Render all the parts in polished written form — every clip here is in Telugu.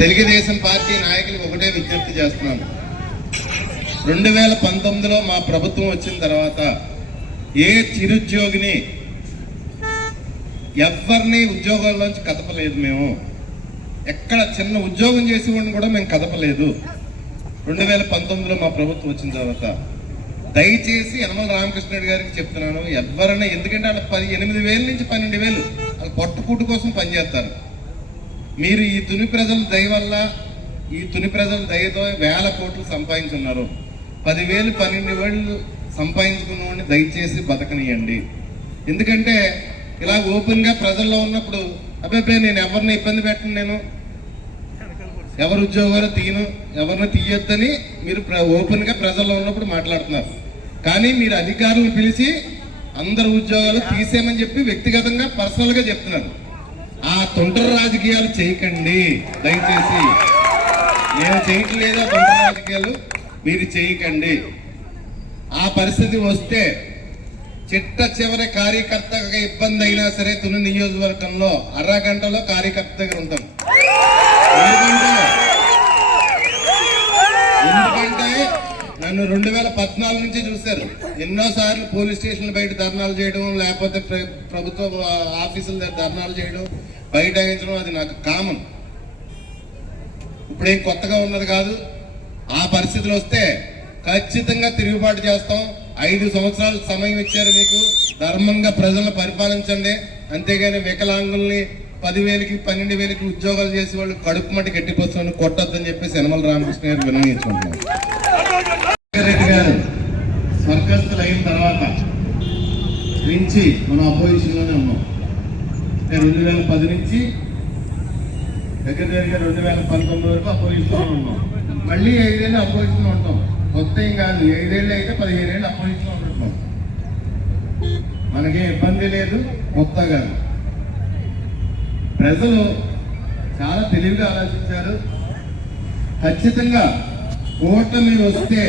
తెలుగుదేశం పార్టీ నాయకులకు ఒకటే విజ్ఞప్తి చేస్తున్నాను. 2019లో మా ప్రభుత్వం వచ్చిన తర్వాత ఏ చిరుద్యోగిని ఎవరిని ఉద్యోగాల్లోంచి కదపలేదు. మేము ఎక్కడ చిన్న ఉద్యోగం చేసేవాడిని కూడా మేము కదపలేదు. 2019లో మా ప్రభుత్వం వచ్చిన తర్వాత దయచేసి యనమల రామకృష్ణుడు గారికి చెప్తున్నాను, ఎవరైనా, ఎందుకంటే వాళ్ళు 8,000 నుంచి 12,000 వాళ్ళు పొట్టకూటు కోసం పనిచేస్తారు. మీరు ఈ తుని ప్రజల దయ వల్ల, ఈ తుని ప్రజల దయతో 1000 కోట్లు సంపాదించున్నారు. 10,000 12,000 సంపాదించుకున్న వాడిని దయచేసి బతకనియండి. ఎందుకంటే ఇలా ఓపెన్గా ప్రజల్లో ఉన్నప్పుడు అబ్బాయి నేను ఎవరిని ఇబ్బంది పెట్టను, నేను ఎవరు ఉద్యోగాలు తీయను, ఎవరిని తీయొద్దని మీరు ఓపెన్గా ప్రజల్లో ఉన్నప్పుడు మాట్లాడుతున్నారు. కానీ మీరు అధికారులను పిలిచి అందరు ఉద్యోగాలు తీసేయమని చెప్పి వ్యక్తిగతంగా పర్సనల్గా చెప్తున్నారు. ఆ తొంటర రాజకీయాలు చేయకండి దయచేసి. నేను చేయట్లేదు ఆ తొంటర రాజకీయాలు, మీరు చేయకండి. ఆ పరిస్థితి వస్తే చిట్ట చివరి కార్యకర్తగా ఇబ్బంది అయినా సరే తుని నియోజకవర్గంలో అరగంటలో కార్యకర్త దగ్గర ఉంటాం. ఎందుకంటే నన్ను 2014 నుంచి చూశారు. ఎన్నోసార్లు పోలీస్ స్టేషన్ల బయట ధర్నాలు చేయడం, లేకపోతే ప్రభుత్వ ఆఫీసుల దగ్గర ధర్నాలు చేయడం, బైఠాయించడం అది నాకు కామన్. ఇప్పుడేం కొత్తగా ఉన్నది కాదు. ఆ పరిస్థితులు వస్తే ఖచ్చితంగా తిరుగుబాటు చేస్తాం. 5 సంవత్సరాలు సమయం ఇచ్చారు మీకు, ధర్మంగా ప్రజలను పరిపాలించండి. అంతేగాని వికలాంగుల్ని 10,000కి 12,000కి ఉద్యోగాలు చేసే వాళ్ళు కడుపు మట్టి గట్టిపోతాను కొట్టొద్దని చెప్పేసి యనమల రామకృష్ణ గారు విన్నవించుకుంటున్నారు. రెడ్డి గారు స్వర్గస్థులు అయిన తర్వాత నుంచి మనం అపోజిషన్లోనే ఉన్నాం. 2010 నుంచి దగ్గరగా 2019 వరకు అపోజిషన్లో ఉన్నాం. మళ్ళీ 5 ఏళ్ళు అపోజిషన్లో ఉంటాం. కొత్త ఏం కాదు, 5 ఏళ్ళు అయితే 15 ఏళ్ళు అపోజిషన్లో ఉంటున్నాం. మనకేం ఇబ్బంది లేదు, కొత్త కాదు. ప్రజలు చాలా తెలివిగా ఆలోచించారు. ఖచ్చితంగా కూటమి వస్తే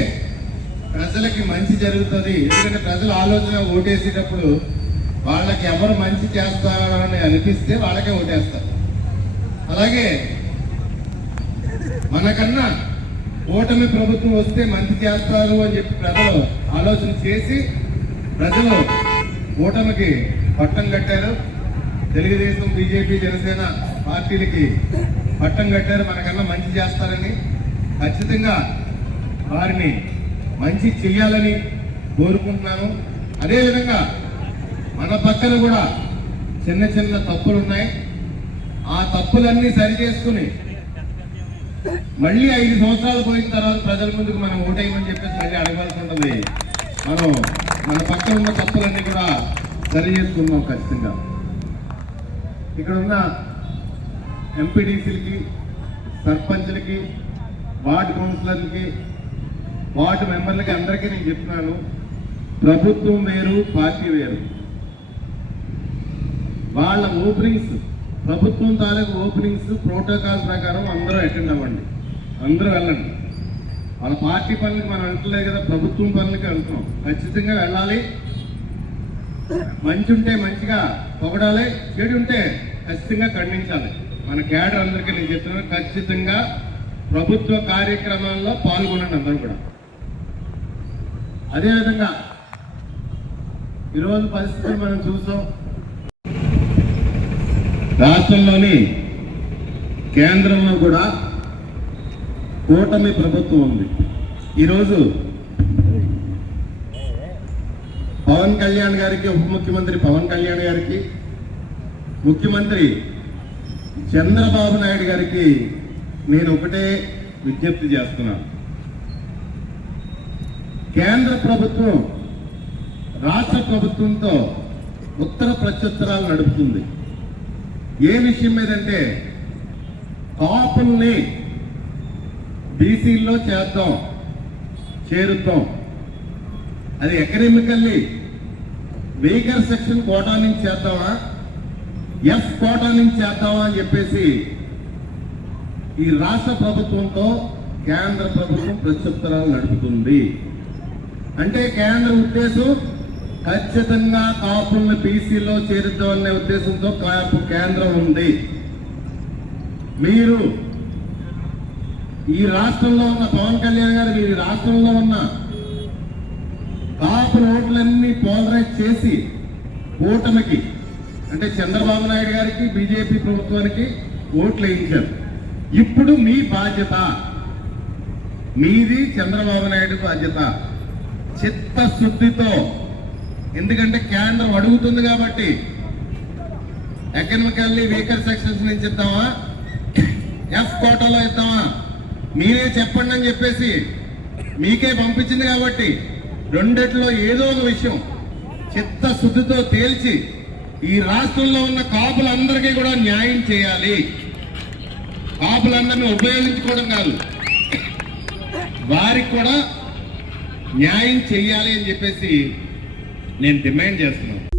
ప్రజలకి మంచి జరుగుతుంది. ఎందుకంటే ప్రజల ఆలోచన ఓటేసేటప్పుడు వాళ్ళకి ఎవరు మంచి చేస్తారని అనిపిస్తే వాళ్ళకే ఓటేస్తారు. అలాగే మనకన్నా కూటమి ప్రభుత్వం వస్తే మంచి చేస్తారు అని చెప్పి ప్రజలు ఆలోచన చేసి ప్రజలు కూటమికి పట్టం కట్టారు. తెలుగుదేశం, బీజేపీ, జనసేన పార్టీలకి పట్టం కట్టారు. మనకన్నా మంచి చేస్తారని, ఖచ్చితంగా వారిని మంచి చెయ్యాలని కోరుకుంటున్నాను. అదేవిధంగా మన పక్కన కూడా చిన్న చిన్న తప్పులు ఉన్నాయి. ఆ తప్పులన్నీ సరి చేసుకుని మళ్ళీ 5 సంవత్సరాలు పోయిన తర్వాత ప్రజల ముందుకు మనం ఓటేయమని చెప్పేసి మళ్ళీ అడగాల్సి ఉంటుంది. మనం మన పక్కన ఉన్న తప్పులన్నీ కూడా సరి చేసుకుందాం. ఖచ్చితంగా ఇక్కడ ఉన్న ఎంపీడీసీలకి, సర్పంచ్లకి, వార్డు కౌన్సిలర్లకి, వార్డు మెంబర్లకి అందరికీ నేను చెప్తున్నాను, ప్రభుత్వం వేరు, పార్టీ వేరు. వాళ్ళ ఓపెనింగ్స్, ప్రభుత్వం తాలూకు ఓపెనింగ్స్ ప్రోటోకాల్ ప్రకారం అందరూ అటెండ్ అవ్వండి, అందరూ వెళ్ళండి. వాళ్ళ పార్టీ పనులకి మనం అంటలేదు కదా, ప్రభుత్వం పనులకి వెళ్తున్నాం. ఖచ్చితంగా వెళ్ళాలి. మంచి ఉంటే మంచిగా పొగడాలి, చెడు ఉంటే ఖచ్చితంగా ఖండించాలి. మన క్యాడర్ అందరికీ నేను చెప్తున్నాను, ఖచ్చితంగా ప్రభుత్వ కార్యక్రమాల్లో పాల్గొనండి అందరూ కూడా. అదేవిధంగా ఈరోజు పరిస్థితులు మనం చూసాం. రాష్ట్రంలోని కేంద్రంలో కూడా కూటమి ప్రభుత్వం ఉంది. ఈరోజు పవన్ కళ్యాణ్ గారికి, ఉప ముఖ్యమంత్రి పవన్ కళ్యాణ్ గారికి, ముఖ్యమంత్రి చంద్రబాబు నాయుడు గారికి నేను ఒకటే విజ్ఞప్తి చేస్తున్నాను. కేంద్ర ప్రభుత్వం రాష్ట్ర ప్రభుత్వంతో ఉత్తర ప్రత్యుత్తరాలు నడుపుతుంది. ఏ విషయం మీదంటే కాపుల్ని బీసీల్లో చేరుతాం, అది ఎకనామికల్లీ వీకర్ సెక్షన్ కోటా నుంచి చేద్దామా, ఎఫ్ కోటా నుంచి చేద్దామా అని చెప్పేసి ఈ రాష్ట్ర ప్రభుత్వంతో కేంద్ర ప్రభుత్వం ప్రత్యుత్తరాలు నడుపుతుంది. అంటే కేంద్ర ఉద్దేశం ఖచ్చితంగా కాపుల్ని బీసీలో చేరుద్దామనే ఉద్దేశంతో కేంద్రం ఉంది. మీరు ఈ రాష్ట్రంలో ఉన్న పవన్ కళ్యాణ్ గారు మీరు రాష్ట్రంలో ఉన్న కాపు ఓట్లన్నీ పోలరైజ్ చేసి కూటమికి అంటే చంద్రబాబు నాయుడు గారికి బీజేపీ ప్రభుత్వానికి ఓట్లు వేయించారు. ఇప్పుడు మీ బాధ్యత, మీది చంద్రబాబు నాయుడు బాధ్యత చిత్తశుద్ధితో, ఎందుకంటే కేంద్రం అడుగుతుంది కాబట్టి ఎకనామికల్లీ వీకర్ సెక్షన్స్ నుంచి ఇద్దామా, ఎఫ్ కోటాలో ఇద్దామా మీరే చెప్పండి అని చెప్పేసి మీకే పంపించింది కాబట్టి రెండిట్లో ఏదో ఒక విషయం చిత్తశుద్ధితో తేల్చి ఈ రాష్ట్రంలో ఉన్న కాపులందరికీ కూడా న్యాయం చేయాలి. కాపులందరినీ ఉపయోగించుకోవడం కాదు, వారికి కూడా న్యాయం చేయాలి అని చెప్పేసి నేను డిమాండ్ చేస్తున్నాను.